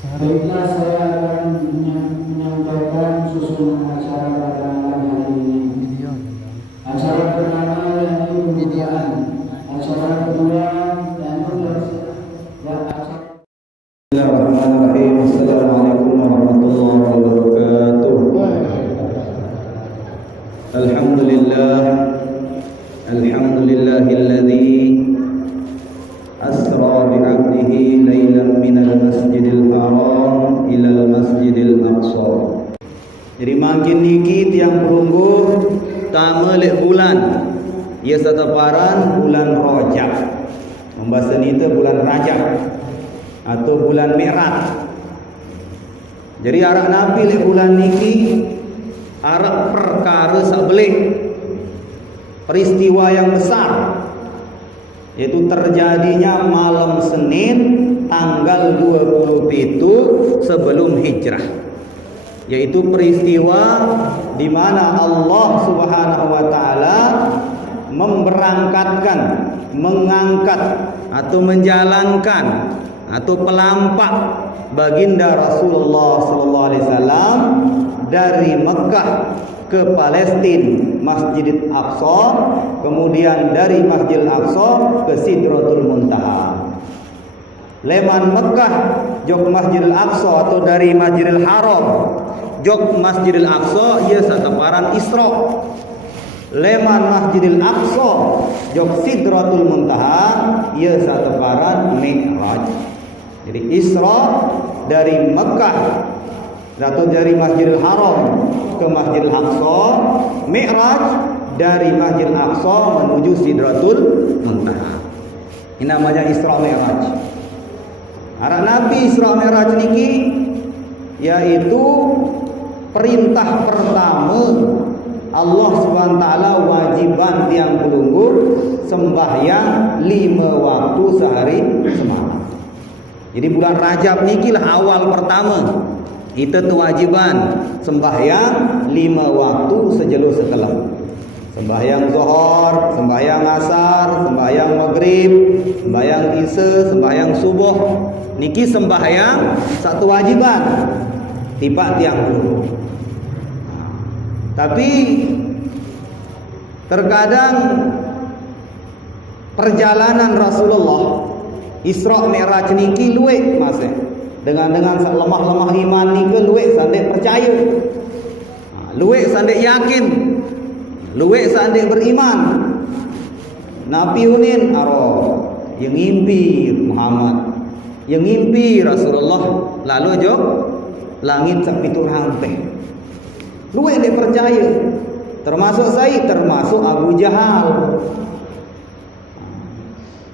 Baiklah, saya akan menyampaikan susunan acara pada malam hari ini. Acara pertama yaitu pembukaan. Acara kedua yaitu Bismillahirrahmanirrahim. Assalamualaikum warahmatullahi wabarakatuh. Alhamdulillahilladzi asra bi'abdihi lailan minal masjidil haram ilal masjidil aqsa. Jadi makin niki tiang perunggu tama lek bulan ia sataparan bulan Rajab. Membahasa ni tu bulan Rajab atau bulan Mi'raj. Jadi arak Nabi lek bulan niki arak perkara sabelik peristiwa yang besar, yaitu terjadinya malam Senin tanggal 27 sebelum hijrah, yaitu peristiwa di mana Allah Subhanahu wa taala memberangkatkan, mengangkat atau menjalankan atau pelampak baginda Rasulullah sallallahu alaihi wasallam dari Mekah ke Palestina, Masjidil Aqsa, kemudian dari Masjidil Aqsa ke Sidratul Muntaha. Leman Mekah jok Masjidil Aqsa atau dari Masjidil Haram jok Masjidil Aqsa ia sataparan Isra. Leman Masjidil Aqsa jok Sidratul Muntaha ia sataparan Mi'raj. Jadi Isra dari Mekah atau dari Masjidil Haram ke Masjidil Aqsa, Mi'raj dari Masjidil Aqsa menuju Sidratul Muntaha. Ini namanya Isra Mi'raj. Arak Nabi Isra Mi'raj niki yaitu perintah pertama Allah SWT wajiban tiang pelunggur sembahyang 5 waktu sehari semalam. Jadi bulan Rajab niki lah awal pertama kita kewajiban sembahyang 5 waktu sejelur setelah. Sembahyang Zuhur, sembahyang Asar, sembahyang Maghrib, sembahyang Isya, sembahyang Subuh. Niki sembahyang satu wajiban tiba tiang dulu. Tapi terkadang perjalanan Rasulullah Isra Mi'raj niki luwek masih dengan lemah-lemah iman niki luwek sandek percaya, luwek sandek yakin, luwek sandek beriman. Nabi unin aro yang ngimpi Muhammad, yang ngimpi Rasulullah lalu jok langit sak pitu rampe. Luwek dek percaya. Termasuk saya, termasuk Abu Jahal.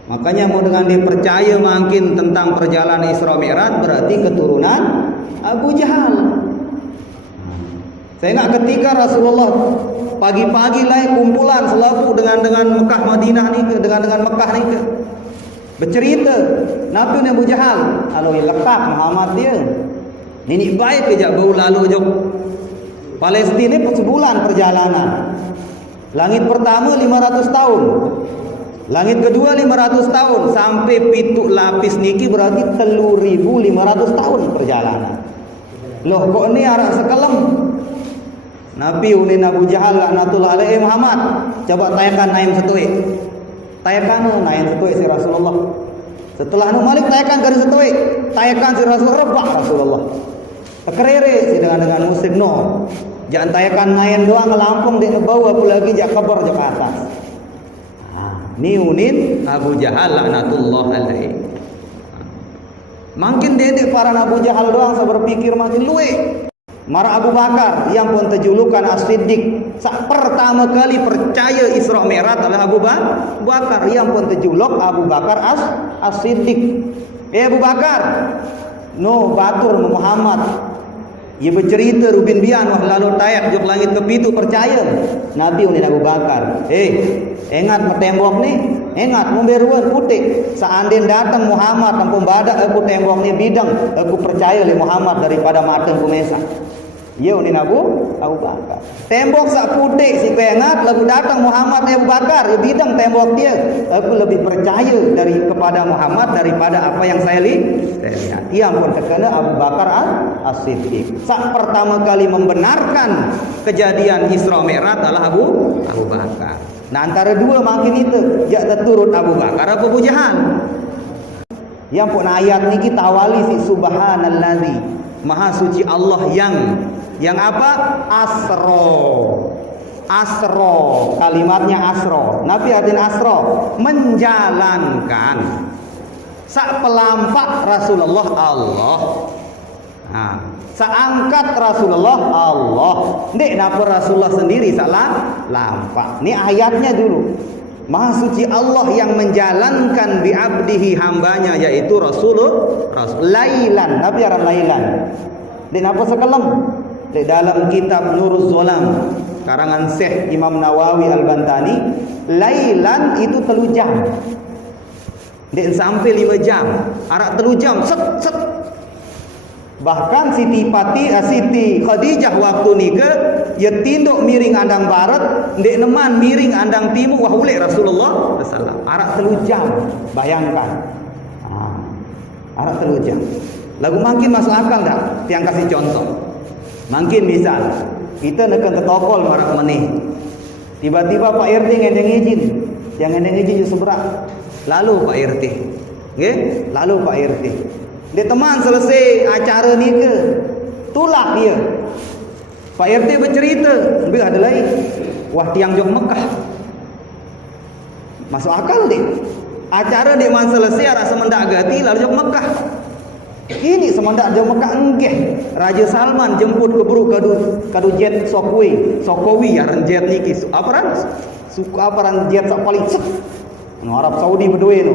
Makanya mau dengan dia percaya makin tentang perjalanan Isra Mi'raj berarti keturunan Abu Jahal. Saya ingat ketika Rasulullah pagi-pagi lain kumpulan selaku dengan Mekah Madinah ni ke dengan Mekah ni ke bercerita Nabi Abu Jahal kalau lekat Muhammad dia. Ini baik kejap bau lalu jok Palestina ni sebulan perjalanan. Langit pertama 500 tahun. Langit kedua 500 tahun sampai pitu lapis niki berarti 3.500 tahun perjalanan. Loh kok ni arak sekelem? Nabi unin Abu Jahal laknatullah alaihi Muhammad, coba tayakan naim setuik. Tayakan naim setuik si Rasulullah. Setelah nu malik tayakan garis setuik. Tayakan si Rasulullah rebak Rasulullah. Pekerere si dengan musik no. Jangan tayakan naim doang ngelampung dia bau apalagi jak kabar jak atas. Ni unin Abu Jahal laknatullah alaihi. Makin dedek para Abu Jahal doang saya berpikir makin luwe. Mara Abu Bakar yang pun terjulukan As-Siddiq. Sak pertama kali percaya Isra Mi'raj adalah Abu Bakar yang pun terjuluk Abu Bakar As-Siddiq. Abu Bakar no batur Muhammad. Ia bercerita Rubin Bian lalu tayak jok langit ke pitu percaya. Nabi unin Abu Bakar. Ingat tembok ni, ingat memberuan putih. Seandainya datang Muhammad tampung badak aku tembok ni bidang, aku percaya le Muhammad daripada matang kumesa. Yo ni Abu Bakar. Tembok sak putih si pengat lagu datang Muhammad Abu Bakar, ya bidang tembok dia. Aku lebih percaya kepada Muhammad daripada apa yang saya lihat. Ia pun terkena Abu Bakar As-Siddiq. Sak pertama kali membenarkan kejadian Isra Mi'raj adalah Abu Bakar. Nah antara dua makin itu, jak terturut Abu Bakar apa Abu Jahal. Yang pun ayat ni kita awali si subhanallazi, maha suci Allah yang apa? Asro, kalimatnya asro. Nabi artinya asro, menjalankan. Sak pelampak Rasulullah Allah. Nah, seangkat Rasulullah Allah. Nek napa Rasulullah sendiri salah lampak. Ni ayatnya dulu. Maha suci Allah yang menjalankan bi abdihi hambanya yaitu Rasulullah lailan. Nabi arah lailan. Nek napa sekelem? Di dalam kitab Nuruz Zolam karangan Syekh Imam Nawawi Al-Bantani, lailan itu 3 jam. Dek sampai 5 jam. Arak 3 jam set. Bahkan Siti Khadijah waktu nikah ia tinduk miring andang barat, dek neman miring andang timur wah ulek Rasulullah sallallahu. Arak 3 jam. Bayangkan. Arak 3 jam. Lagu makin masuk akal tak? Tiang kasih contoh. Makin misal kita nak ke tokol marak meneh. Tiba-tiba Pak RT ngendeng izin. Yang ngendeng izin je seberak. Lalu Pak RT. Nggih? Lalu Pak RT. Dia teman selesai acara ni ke tulak dia. Pak RT bercerita, lebih ada lain. Wah tiang jog Mekah. Masuk akal dia. Acara dia man selesai arah semendak gati lalu jog Mekah. Ini semendak jog Mekah enggih. Raja Salman jemput ke buru kadu jet Sokowi aran jet niki. Apa ran jet sak paling set. Arab Saudi berdua tu.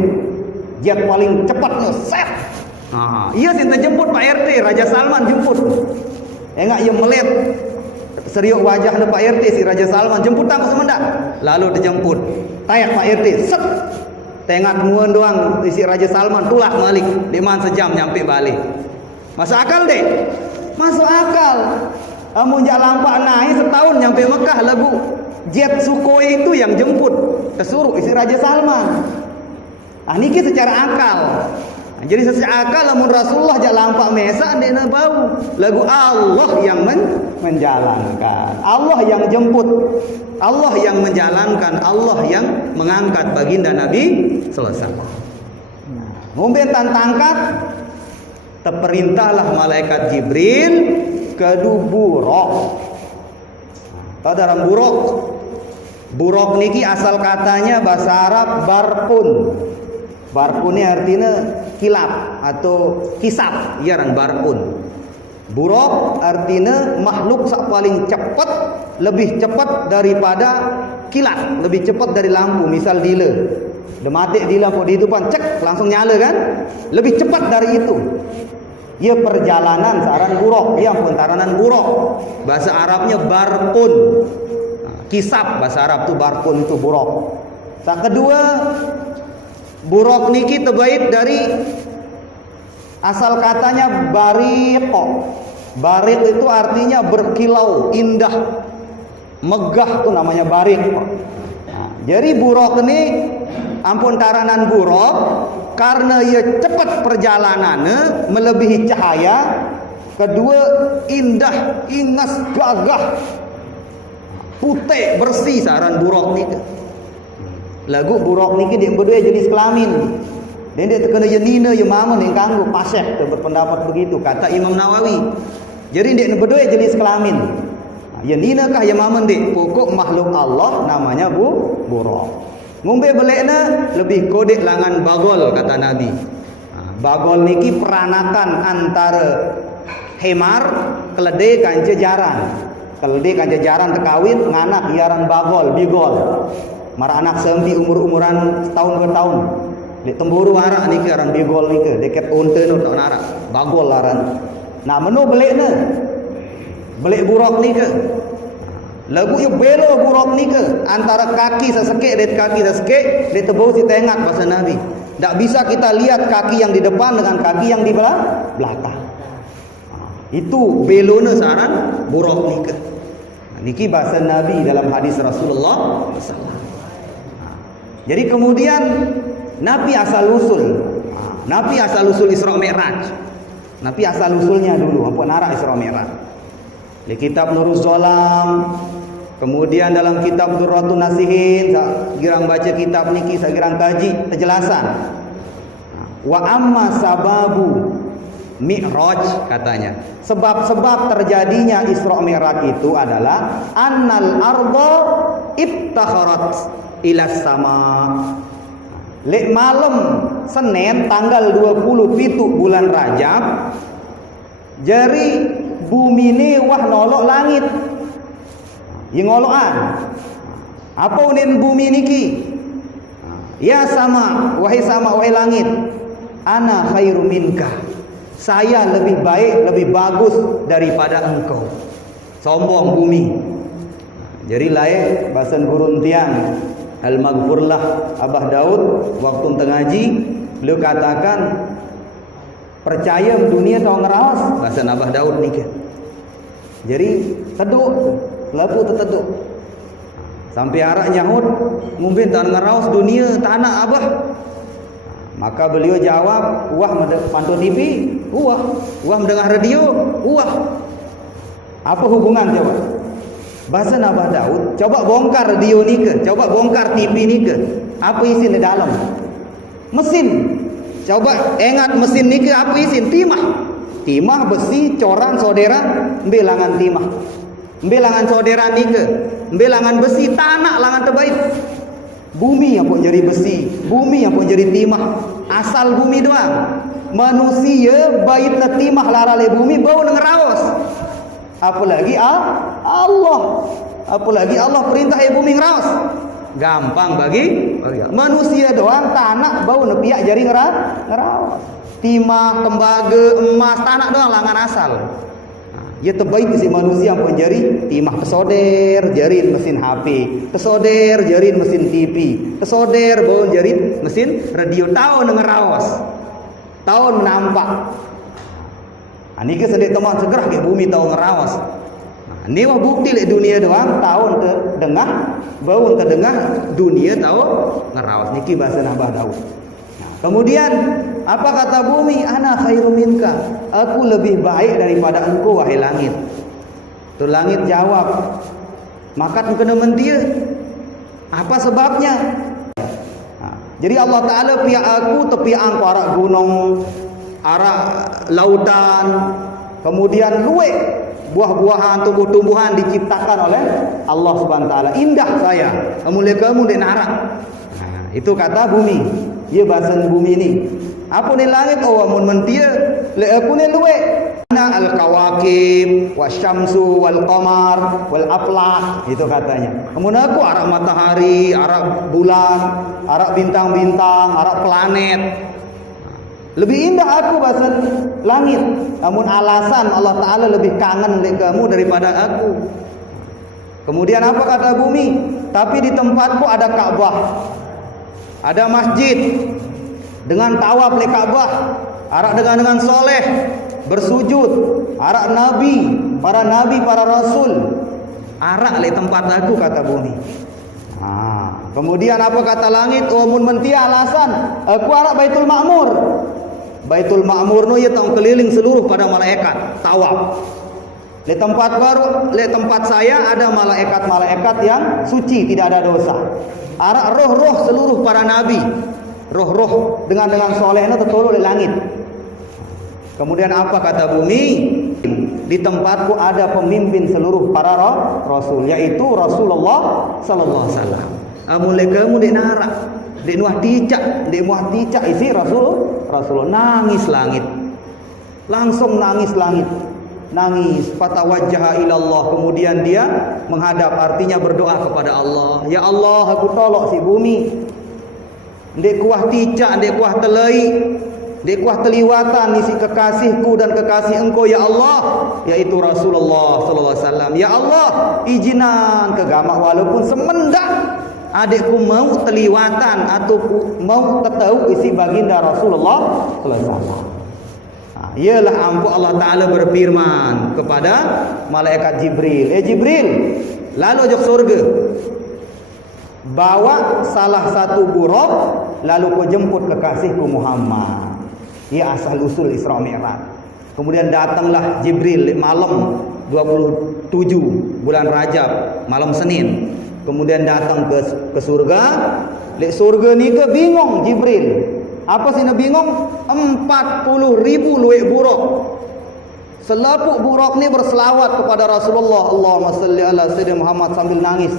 Jet paling cepat tu set. Ia sinta jemput Pak RT, Raja Salman jemput. Engak ia melet seriuk wajah le Pak RT si Raja Salman jemput tak semendak. Lalu dijemput. Tayak Pak RT set. Tengok muan doang si Raja Salman tulak balik. Diman sejam nyampe balik. Masuk akal dek? Masuk akal. Amun jak lampak naik setahun nyampe Mekah lagu jet Sukhoi itu yang jemput. Kesuruh isi Raja Salman. Niki secara akal. Jadi secara akal amun Rasulullah jak lampak mesak dek na bau. Lagu Allah yang menjalankan. Allah yang jemput. Allah yang menjalankan, Allah yang mengangkat baginda Nabi selesai. Ngombe tangkat terperintahlah malaikat Jibril ke Buraq. Tahu dalam Buraq? Buraq niki asal katanya bahasa Arab barpun. Barpun ni artinya kilap atau kisap, iya ran barpun. Buraq artinya makhluk sak paling cepat, lebih cepat daripada kilat, lebih cepat dari lampu. Misal dila, dematik dila kok di depan cek langsung nyala kan? Lebih cepat dari itu. Ia perjalanan saran Buraq, ia pentaranan Buraq. Bahasa Arabnya barqun. Kisap bahasa Arab tu barqun itu Buraq. Sak kedua, Buraq niki terbaik dari asal katanya bariq. Bariq itu artinya berkilau, indah, megah tu namanya bariq. Jadi Buraq ini ampun taranan Buraq karena ia cepat perjalanannya melebihi cahaya. Kedua indah, ingas, gagah, putih, bersih saran Buraq ni. Lagu Buraq ni dia berdua jenis kelamin. Dan dia terkena yenina yang mama yang kanggu pasek tu berpendapat begitu kata Imam Nawawi. Jadi dia berdua jenis kelamin. Yenina kah yang mama dia pokok makhluk Allah namanya Buraq. Ngombe belekna lebih kodek langan bagol kata Nabi. Bagol niki peranakan antara hemar keledai kanca jaran. Keledai kanca jaran terkawin nganak iaran bagol bigol. Mara anak sempi umur-umuran setahun 2 tahun. Dek temburu arak ni ke aran bigol ni ke dekat unta nu tak arak bagol aran. Nah menu belikna belik Buraq ni ke lagu yu belo Buraq ni ke antara kaki sesekek dari kaki sesekek dia tebau si tengak bahasa Nabi. Tak bisa kita lihat kaki yang di depan dengan kaki yang di belakang. Itu belona saran buruk nikah. Niki bahasa Nabi dalam hadis Rasulullah SAW. Jadi kemudian Nabi asal usul. Nabi asal usul Isra Mi'raj. Nabi asal usulnya dulu apa narak Isra Mi'raj. Di kitab Nuruz Zolam, kemudian dalam kitab Durratun Nasihin, girang baca kitab niki sagirang kaji penjelasan. Wa amma sababu Mi'raj katanya. Sebab-sebab terjadinya Isra Mi'raj itu adalah annal arda ibtakharat ila sama. Lek malam Senin tanggal 27 bulan Rajab, jari bumi ni wah nolok langit. Ye ngolokan. Apa unin bumi niki? Ya sama, wahai langit. Ana khairu minka. Saya lebih baik, lebih bagus daripada engkau. Sombong bumi. Jadi lain bahasan gurun tiang al-maghfurlah Abah Daud waktu tengaji beliau katakan percaya dunia tahu ngerawas bahasan Abah Daud ni. Jadi teduk lapu terteduk sampai arak nyahut mungkin tak ngerawas dunia tanah Abah. Maka beliau jawab, wah pantun TV, wah mendengar radio, wah. Apa hubungan coba? Bahasa Abah Daud, coba bongkar radio ni ke, coba bongkar TV ni ke. Apa isi di dalam? Mesin. Coba ingat mesin ni ke apa isi? Timah. Timah besi, coran saudara, bilangan timah. Bilangan saudara ni ke, bilangan besi, tanah langan terbaik. Bumi yang pun jadi besi, bumi yang pun jadi timah. Asal bumi doang. Manusia baik timah larale bumi bau ngerawas. Apalagi Allah. Apalagi Allah perintah bumi ngerawas. Gampang bagi manusia doang tanah bau nepiak jari ngerawas. Timah, tembaga, emas, tanah doang langan asal. Ya terbaik si manusia pun jari timah kesoder jarin mesin HP, kesoder jarin mesin TV, kesoder bau jarin mesin radio. Tahun ngerawas, tahun nampak. Ini ke sedek teman segera ke bumi tahu ngerawas. Ini wah bukti lek dunia doang tahun terdengah bau terdengah dunia tahu ngerawas. Niki bahasa Abah Daud. Kemudian apa kata bumi? Ana khairu minka. Aku lebih baik daripada engkau wahai langit. Tu langit jawab, maka kena mentia. Apa sebabnya? Jadi Allah Taala pihak aku tepi angku arak gunung, arak lautan, kemudian luwek buah-buahan, tumbuh-tumbuhan diciptakan oleh Allah Subhanahu Wa Taala. Indah saya. Kamu di narak. Itu kata bumi. Ia bahasan bumi ni. Apa ni langit? Oh, amun mentia. Le aku ni luwek. Ana al-kawakib, wasyamsu, wal-qamar, wal-aflaq. Itu katanya. Amun aku arah matahari, arah bulan, arah bintang-bintang, arah planet. Lebih indah aku bahasan langit. Amun alasan Allah Ta'ala lebih kangen kamu daripada aku. Kemudian apa kata bumi? Tapi di tempatku ada Ka'bah. Ada masjid dengan tawaf le Ka'bah, arak dengan soleh, bersujud, arak para nabi, para rasul, arak le tempat aku kata bumi. Kemudian apa kata langit? Oh mun mentia alasan, aku arak Baitul Ma'mur. Baitul Ma'mur no ia tong keliling seluruh pada malaikat, tawaf. Di tempat baru, di tempat saya ada malaikat-malaikat yang suci, tidak ada dosa. Arak roh-roh seluruh para nabi, roh-roh dengan soleh itu tertolong di langit. Kemudian apa kata bumi? Di tempatku ada pemimpin seluruh para rasul, yaitu Rasulullah Sallallahu Alaihi Wasallam. Mulai kamu di narak, di muah ticak isi Rasulullah nangis langit, langsung nangis langit. Nangis, fatawajjaha ilallah, kemudian dia menghadap, artinya berdoa kepada Allah. Ya Allah, aku tolak si bumi. Ndek kuah ticak, ndek kuah telai, ndek kuah teliwatan isi kekasihku dan kekasih engkau ya Allah, yaitu Rasulullah sallallahu alaihi wasallam. Ya Allah, izinan kegamak walaupun semendak adikku mau teliwatan atau mau tahu isi baginda Rasulullah sallallahu alaihi wasallam. Ialah ampu Allah Ta'ala berfirman kepada malaikat Jibril, Jibril, lalu jok surga, bawa salah satu buruk, lalu kau jemput kekasihku Muhammad. Ia asal usul Isra Mi'raj. Kemudian datanglah Jibril malam 27 bulan Rajab, malam Senin. Kemudian datang ke surga. Lek surga ni ke bingung Jibril. Apa sih nak bingung? 40,000 luwek buruk. Selapuk buruk ni berselawat kepada Rasulullah. Allahumma salli ala Sayyidina Muhammad sambil nangis.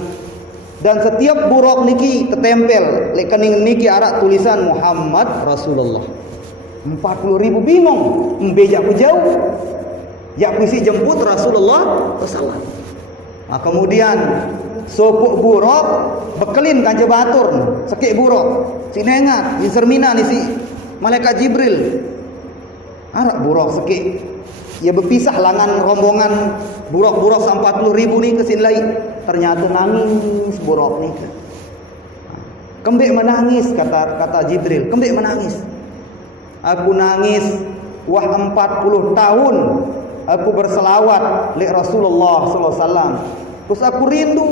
Dan setiap buruk niki tertempel lek kening niki arak tulisan Muhammad Rasulullah. 40,000 bingung. Mbejak ku jauh. Jak ku isi jemput Rasulullah sallallahu. Kemudian sopuk buruk bekelin kanca batur sekik buruk. Si nengat, si sermina ni si malaikat Jibril. Arak buruk sekik. Ia berpisah langan rombongan buruk-buruk 40,000 ni ke sinlai. Ternyata nangis buruk ni ke. Kembik menangis kata Jibril, kembik menangis. Aku nangis wah 40 tahun aku berselawat li Rasulullah sallallahu alaihi wasallam. Terus aku rindu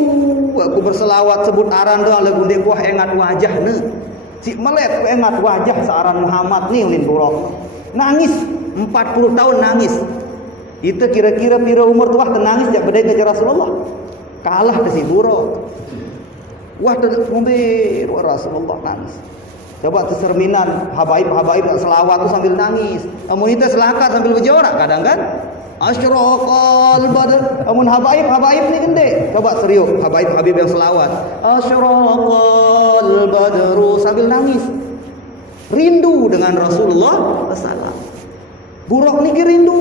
aku berselawat sebut aran doang lagu ndek kuah ingat wajahna. Si melet ku ingat wajah searan Muhammad ni ulin buruk. Nangis 40 tahun nangis. Itu kira-kira pira umur tuah nangis jak bedai ke Rasulullah. Kalah ke si buruk. Wah ngombe Rasulullah nangis. Coba tercerminan habaib-habaib selawat tu sambil nangis. Amun itu selakat sambil berjorak kadang kan. Asyraqal badr. Amun habaib ni gende. Coba serius habaib yang selawat. Asyraqal badru sambil nangis. Rindu dengan Rasulullah sallallahu. Buruk ni rindu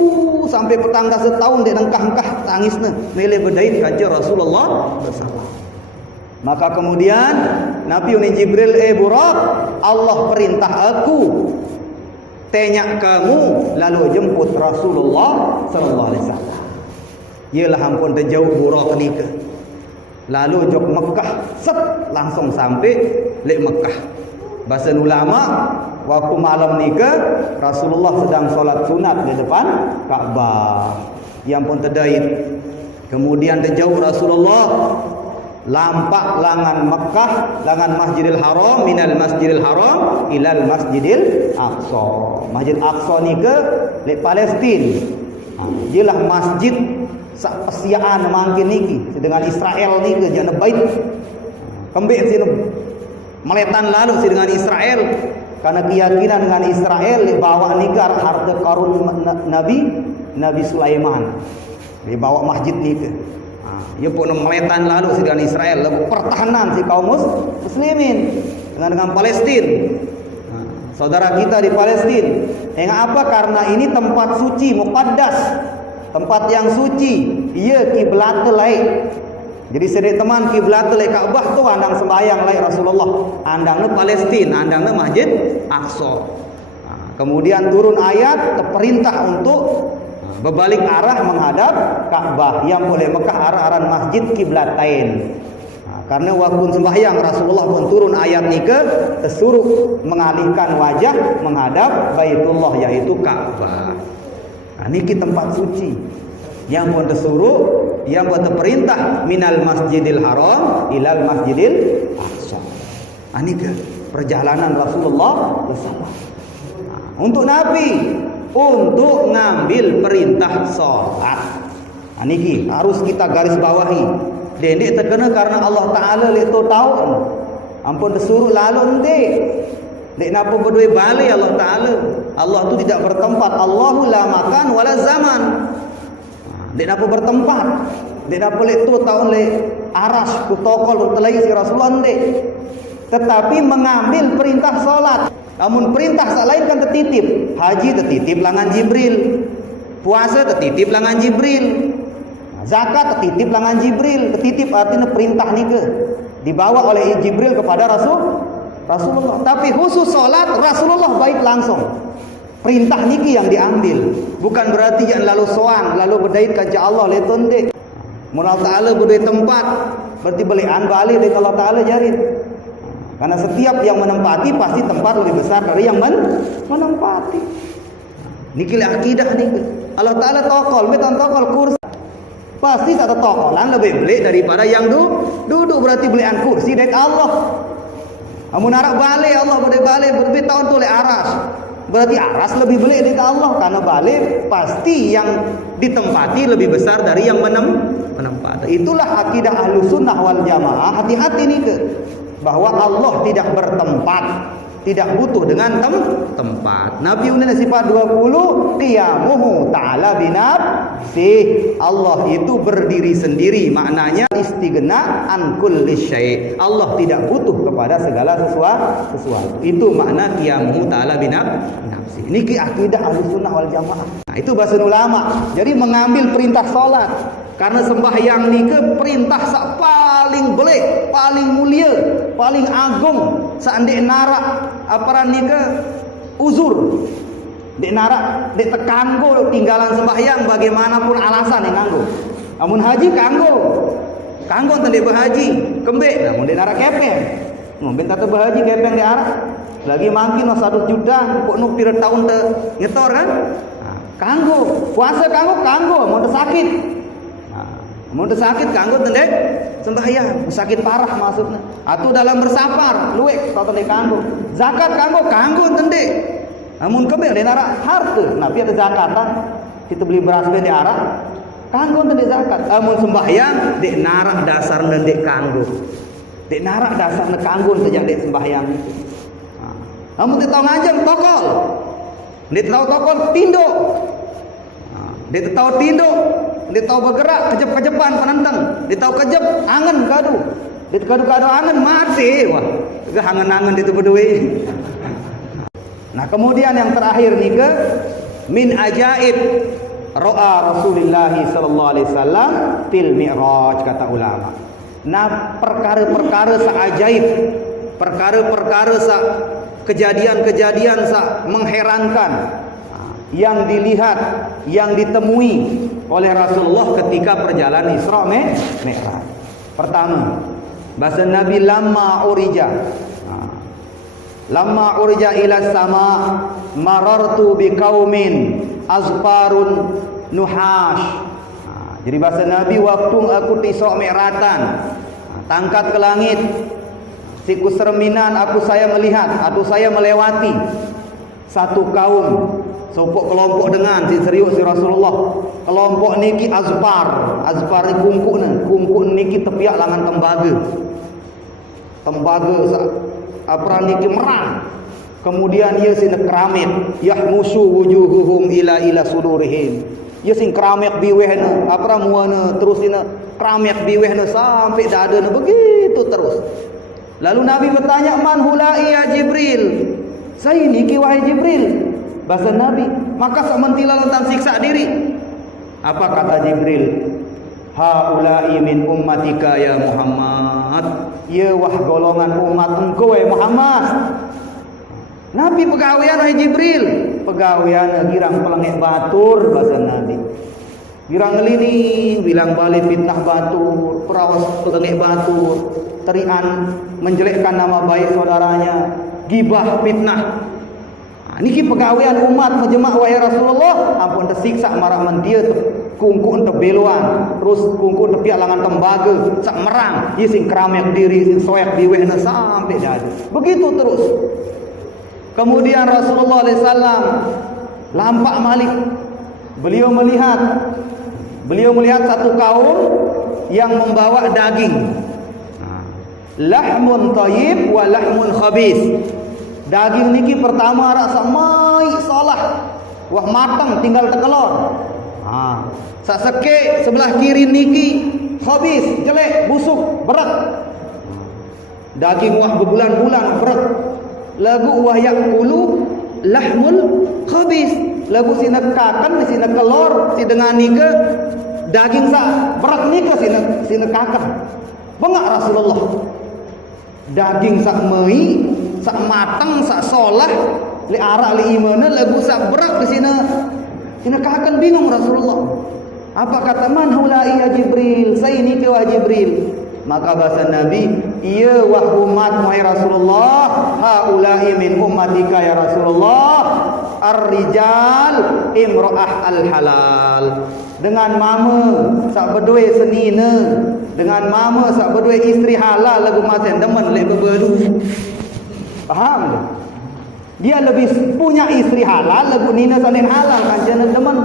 sampai petangga setahun dia nengkah-engkah tangisna mele bedait kanca Rasulullah sallallahu. Maka kemudian Nabi Uni Jibril, buruk, Allah perintah aku tanya kamu lalu jemput Rasulullah sallallahu alaihi wasallam. Ialah ampun terjauh buruk ni ke. Lalu jok Mekah, set langsung sampai lek Mekah. Bahasa ulama waktu malam ni ke Rasulullah sedang solat sunat di depan Ka'bah. Yang pun terdait. Kemudian terjauh Rasulullah lampak langan Mekah, langan Masjidil Haram, minal Masjidil Haram ilal Masjidil Aqsa. Masjid Aqsa ni ke lek Palestin. Ialah masjid sak persiaan mangkin niki dengan Israel ni ke jana bait. Kembik sini meletan lalu si dengan Israel karena keyakinan dengan Israel dibawa ni ke harta karun Nabi Sulaiman. Dibawa masjid ni ke. Ia pun meletan lalu si dengan Israel lalu pertahanan si kaum muslimin dengan Palestin. Saudara kita di Palestin. Yang apa? Karena ini tempat suci muqaddas, tempat yang suci. Ia kiblat lain. Jadi sedek teman kiblat lain Ka'bah tu andang sembahyang lain Rasulullah. Andangnya Palestin, andangnya Masjid Aqsa. Kemudian turun ayat perintah untuk berbalik arah menghadap Ka'bah. Yang boleh Mekah arah-arah masjid kiblatain. Karena waktu sembahyang Rasulullah pun turun ayat ni ke tersuruh mengalihkan wajah menghadap Baitullah yaitu Ka'bah. Niki tempat suci. Yang pun tersuruh, yang pun terperintah minal Masjidil Haram ilal Masjidil Aqsa. Niki perjalanan Rasulullah bersama. Untuk Nabi untuk ngambil perintah salat. Niki harus kita garis bawahi. Dendek terkena karena Allah Ta'ala lek tu tahu. Ampun disuruh lalu ndek. Dek napa berdua balik Allah Ta'ala. Allah tu tidak bertempat. Allahu la makan wala zaman. Dek napa bertempat. Dek napa lek tu tahu lek aras ku tokol telai si Rasulullah ndek. Tetapi mengambil perintah salat. Namun perintah lain kan tertitip. Haji tertitip langan Jibril. Puasa tertitip langan Jibril. Zakat tertitip langan Jibril. Tertitip artinya perintah ni ke dibawa oleh Jibril kepada Rasulullah. Tapi khusus solat Rasulullah baik langsung. Perintah niki yang diambil. Bukan berarti yang lalu soang, lalu berdait kaca Allah letonde. Mun Allah Ta'ala berdua tempat, berarti belian balik dari Allah Ta'ala jarin. Karena setiap yang menempati pasti tempat lebih besar dari yang menempati. Niki akidah ni. Allah Taala tokol, beton tokol kursi. Pasti satu tokolan lebih belik daripada yang duduk berarti belian kursi dari Allah. Amun arak balik Allah balik berarti tahun tu oleh aras. Berarti aras lebih belik dari Allah karena balik pasti yang ditempati lebih besar dari yang menempati. Itulah akidah Ahlussunnah wal Jamaah. Hati-hati nih ke bahwa Allah tidak bertempat, tidak butuh dengan tempat. Nabi udah sifat 20 qiyamuhu ta'ala binafsih. Allah itu berdiri sendiri, maknanya istighna an kulli syai'. Allah tidak butuh kepada segala sesuatu. Itu makna qiyamuhu ta'ala binafsih. Ini akidah Ahlussunnah wal Jamaah. Nah, itu bahasa ulama. Jadi mengambil perintah salat karena sembahyang ni ke perintah sak paling belik, paling mulia, paling agung. Seandainya narak aparan ni ke uzur. Dek narak, dek tekanggo tinggalan sembahyang bagaimanapun alasan yang nganggo. Amun haji kanggo. Kanggo tadi berhaji, kembek namun dek narak kepeng. Mungkin tak berhaji kepeng di arah. Lagi makin 1 juta kok nuk pira tahun te nyetor kan? Kanggo, puasa kanggo, mau sakit. Mau sakit kanggo tendek sembahyang, sakit parah maksudnya. Atau dalam bersafar, luwek atau tendek kanggo. Zakat kanggo tendek. Namun kebel di arah harta, nabi ada zakatan. Kita beli beras di arah kanggo tendek zakat. Namun sembahyang di narah dasar tendek kanggo. Di narah dasar kanggo sejak dek sembahyang itu. Namun dia tahu ngajeng tokol. Dia tahu tokol tinduk. Dia tahu tinduk. Dia tahu bergerak kejep-kejepan penentang. Dia tahu kejep angen kadu. Dia kadu angen mati. Wah, ke angen-angen itu berdua. Nah, kemudian yang terakhir nih ke min ajaib ra'a Rasulullah sallallahu alaihi wasallam fil mi'raj kata ulama. Nah, perkara-perkara ajaib, perkara-perkara kejadian-kejadian mengherankan yang dilihat, yang ditemui oleh Rasulullah ketika perjalanan Isra Mi'raj. Pertama, bahasa Nabi lamma urija ila sama marartu biqaumin azfarun nuhash. Jadi bahasa Nabi waktu aku di Isra Mi'rajan, tangkat ke langit, siku serminan saya melihat atau saya melewati satu kaum, sopok kelompok dengan serius si Rasulullah. Kelompok niki azfar ni kungkuk niki tepiak langan tembaga apa niki merang. Kemudian ia sing keramit yahmusu wujuhuhum ila sudurihim. Ia sing keramit biwehna apa muana terus ina keramit biwehna sampai dadana begitu terus. Lalu Nabi bertanya, man hulai ya Jibril? Saya niki wahai Jibril. Bahasa Nabi, maka sementila tentang siksa diri. Apa kata Jibril? Haulai min ummatika ya Muhammad. Ya wah golongan umat engkau ya Muhammad. Nabi pegawean wahai Jibril. Pegawean girang pelengek batur bahasa Nabi. Girang ngelini bilang balik fitnah batur, perawas pelengek batur, terian menjelekkan nama baik saudaranya, gibah fitnah. Niki pegawaian umat menjemak wahai Rasulullah, ampun tersiksa marah mendia kungku untuk beluan, terus kungku untuk langan tembaga, sak merang, ia sing keramek diri, sing soek diwehna sampai jadi. Begitu terus. Kemudian Rasulullah SAW lampak malik. Beliau melihat satu kaum yang membawa daging. Lahmun thayyib wa lahmun khabis. Daging niki pertama rasa mai salah. Wah matang tinggal tekelon. Saseke sebelah kiri niki khabis, jelek, busuk, berat. Daging wah berbulan-bulan berat. Lagu wah yakulu lahmul khabis. Lagu sinekakan sinekelor si dengan nika daging sa berat nika sinekakan. Bengak Rasulullah. Daging sak mai, sak matang, sak solah, li arak li imana lagu sak berat di sini kakan bingung Rasulullah. Apa kata man hulai ya Jibril? Saya ini ke wah Jibril. Maka bahasa Nabi, iya wah umat wahai Rasulullah, haulai min ummatika ya Rasulullah. ar-rijal imra'ah al-halal. Dengan mama sak berdua senina, dengan mama sak berdua isteri halal lagu masen demen lek berberu. Faham tak? Dia lebih punya isteri halal lagu nina salin halal kancana demen.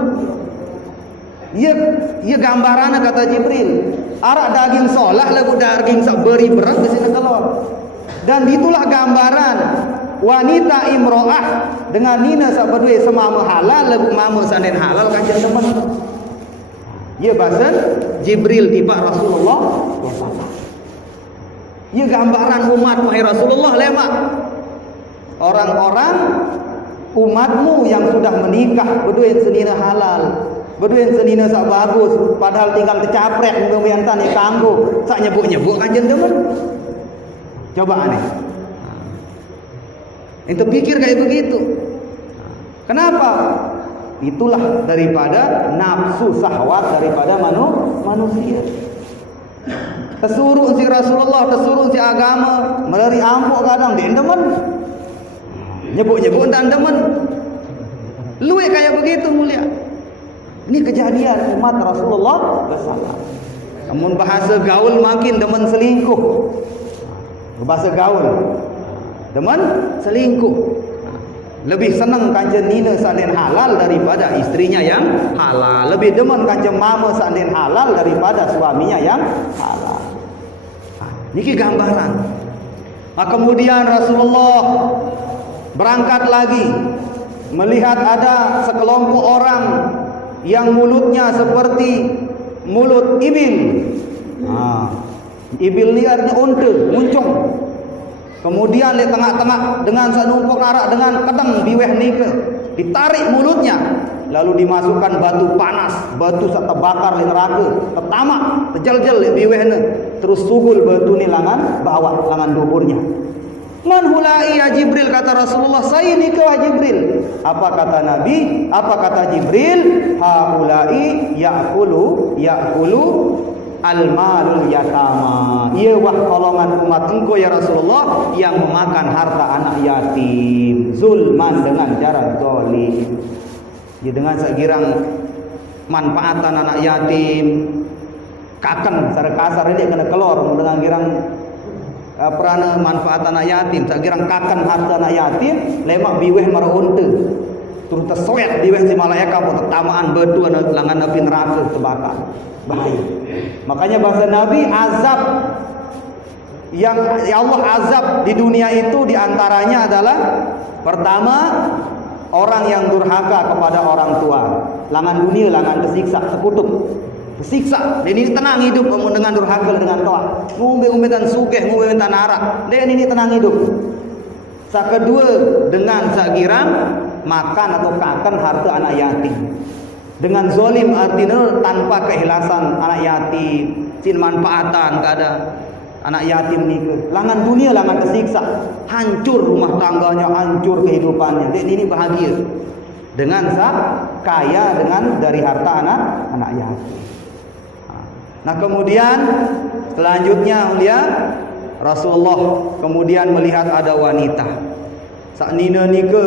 Ia gambaran kata Jibril. Arak daging solah lagu daging sak beri berat ke sini keluar. Dan itulah gambaran wanita imro'ah dengan nina sak berdua semama halal lagu mama salin halal kancana demen. Ia bahasa Jibril tiba Rasulullah. Ia gambaran umat wahai Rasulullah lemak. Orang-orang umatmu yang sudah menikah berdua senina halal, berdua senina sak bagus, padahal tinggal kecaprek muka tani kanggo, sak nyebut-nyebut kanjeng demen. Coba aneh. Ente pikir kayak begitu. Kenapa? Itulah daripada nafsu syahwat daripada manusia. Tersuruh si Rasulullah, tersuruh si agama, melalui ampuk kadang dia demen. Nyebut-nyebut dan demen. Luwe kayak begitu mulia. Ini kejadian umat Rasulullah SAW. Namun bahasa gaul makin demen selingkuh. Bahasa gaul demen selingkuh. Lebih senang kanjeng nina salin halal daripada istrinya yang halal. Lebih demen kanjeng mama salin halal daripada suaminya yang halal. Ini gambaran. Kemudian Rasulullah berangkat lagi melihat ada sekelompok orang yang mulutnya seperti mulut ibil. Ibil ni artinya unta, muncung. Kemudian di tengah-tengah dengan sanumpuk arak dengan kedeng biweh ni ke, ditarik mulutnya, lalu dimasukkan batu panas, batu sak terbakar di neraka, tertamak, terjel-jel di biweh ni, terus sugul batu ni langan bawah, langan duburnya. Man hulai ya Jibril, kata Rasulullah, saya ni ke wahai Jibril. Apa kata Nabi? Apa kata Jibril? Haulai ya'kulu al-malul yatama. Ia wah golongan umat engkau ya Rasulullah yang memakan harta anak yatim zulman dengan cara zalim. Ya, dengan sekirang manfaatan anak yatim kaken secara kasar dia kena keluar dengan girang perana manfaat anak yatim, sekirang kaken harta anak yatim lemak biweh mara unta. Terus tersoet biweh si malaikat pun tertamaan berdua langan api neraka terbakar. Bahaya. Makanya bahasa Nabi azab yang ya Allah azab di dunia itu diantaranya adalah pertama orang yang durhaka kepada orang tua, langan dunia langan tersiksa sekutuk tersiksa. Dan ini tenang hidup dengan durhaka dengan tua, ngumbe-ngumbetan sugeh ngumbetan arak, dan ini tenang hidup. Sak kedua dengan sakirang makan atau kakan harta anak yatim. Dengan zalim artinya tanpa keikhlasan anak yatim, sin manfaatan keada anak yatim ni ke. Langan dunia langan tersiksa, hancur rumah tangganya, hancur kehidupannya. Dek ini bahagia dengan sak kaya dengan dari harta anak yatim. Nah, kemudian selanjutnya mulia Rasulullah kemudian melihat ada wanita. Sak nina ni ke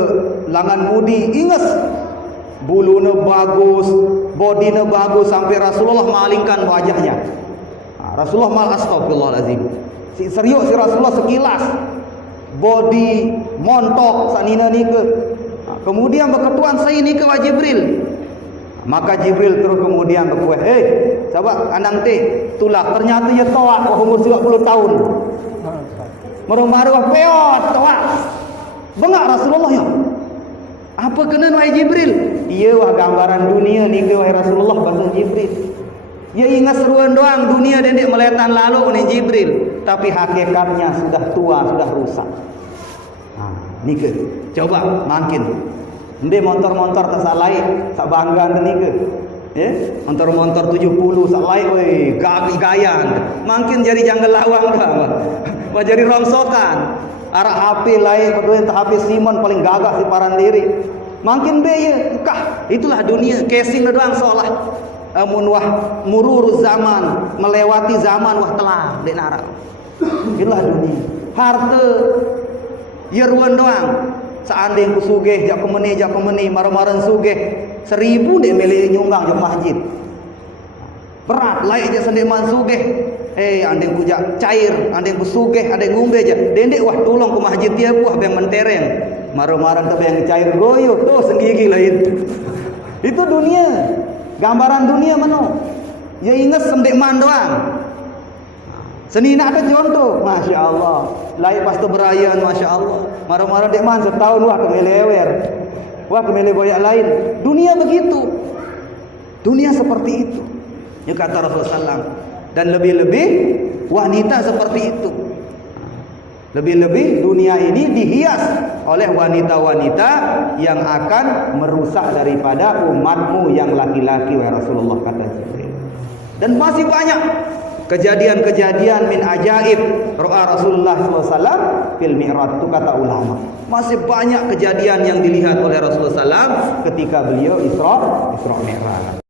langan mudi inges. Bulunya bagus, bodinya bagus sampai Rasulullah malingkan wajahnya. Rasulullah mal astagfirullahalazim. Serius si Rasulullah sekilas body montok sanina ni ke. Kemudian berketuan saya ni ke wa Jibril. Maka Jibril terus kemudian berkuah, coba kandang teh tulak ternyata ya toak umur 30 tahun. Meru-maru peot toak. Bengak Rasulullah ya. Apa kena wahai Jibril? Iya wah gambaran dunia ni ke wahai Rasulullah bahasa Jibril. Ya ingat seruan doang dunia dan dia meletan lalu ni Jibril, tapi hakikatnya sudah tua, sudah rusak. Ni ke. Coba makin. Ndek motor-motor tersalai sak bangga ni ke. Motor-motor 70 sak lai oi, gaya. Makin jadi janggal lawang dah. Wah jadi rongsokan. Arah api lain berdua HP Simon paling gagah si paran diri. Makin beye kah itulah dunia casing doang seolah amun wah murur zaman melewati zaman wah telah dek nara. Itulah dunia. Harta yeruan doang. Seandainya ku sugih jak kemeni marah-marah sugih 1000 dek milih nyumbang jok masjid. Berat laik je sendeman sugih. Andeng ku jak cair, andeng ku sugih, andeng ngumbe je. Dendek wah tolong ke masjid dia buah bang mentereng. Marah-marah tapi yang cair goyo tuh senggigi lain. Itu dunia. Gambaran dunia mano. Ya ingat sendeman doang. Seni nak ada contoh, Masya Allah. Lain pas tu berayan, Masya Allah. Marah-marah dek man setahun wah kemelewer, wah kemele boyak lain. Dunia begitu, dunia seperti itu. Ya kata Rasulullah SAW. Dan lebih-lebih wanita seperti itu. Lebih-lebih dunia ini dihias oleh wanita-wanita yang akan merusak daripada umatmu yang laki-laki. Wahai Rasulullah kata Jibril. Dan masih banyak kejadian-kejadian min ajaib ro'a Rasulullah SAW fil mi'raj, itu kata ulama. Masih banyak kejadian yang dilihat oleh Rasulullah SAW ketika beliau Isra Mi'raj.